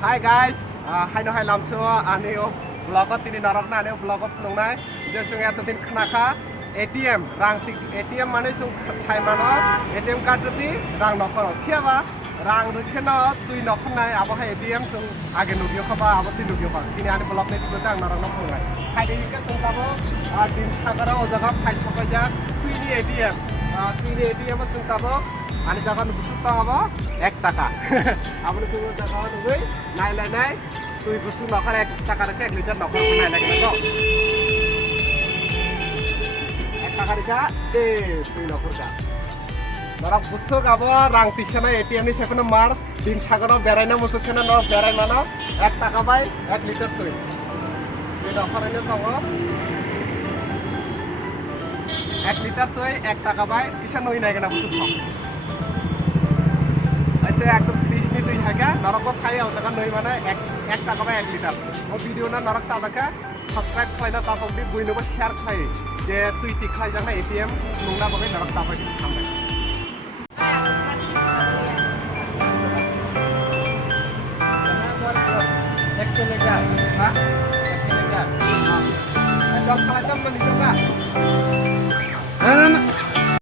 Hi guys, hai no hai lam so aneo blogot tini norok na aneo blogot nongnai je jung eto din khnaka ATM rang tik ATM mane jung sai mano ATM card ti rang nokor khiaba rang rukheno tui nokhnai abo hai ATM jung age nugio khaba abo ti nugio ba tini ani blog nei tuta ang norok nokhnai hai de hika jung tabo din sagara o jaga phai sokaya tui ni ATM tui ni ATM jung tabo ani jaga nu busuk tabo 1 টাকা আপনি তুমি টাকা নগৈ নাই নাই নাই তুই বুসু নকর 1 টাকা রেখে 1 লিটার নকর নাই লাগে না 1 টাকা রেখা দে তুই নকর গা নরক বুসু গাবো রাং তিছনা এটিএম নি সেকোনো মার দিন সাগর বেরাইনা মুসুখনা ন বেরাইনা ন 1 টাকা বাই 1 লিটার তুই তুই নকর এনে দङ 1 লিটার তুই 1 টাকা বাই কিসা নই নাই গনা বুসু খ আচ্ছা একদম ফ্রিজনি তুই হাগা নরক খাই আও জায়গা নই মানে 1 টাকা বা 1 লিটার ও ভিডিও না নরক সাদাকা সাবস্ক্রাইব খাইনা তাপক দি বইনবো শেয়ার খাই যে তুই তি খাই জানা এটিএম নুনা বগে নরক তাপাই খামবাই হ্যাঁ জল খাইতাম না নিতো না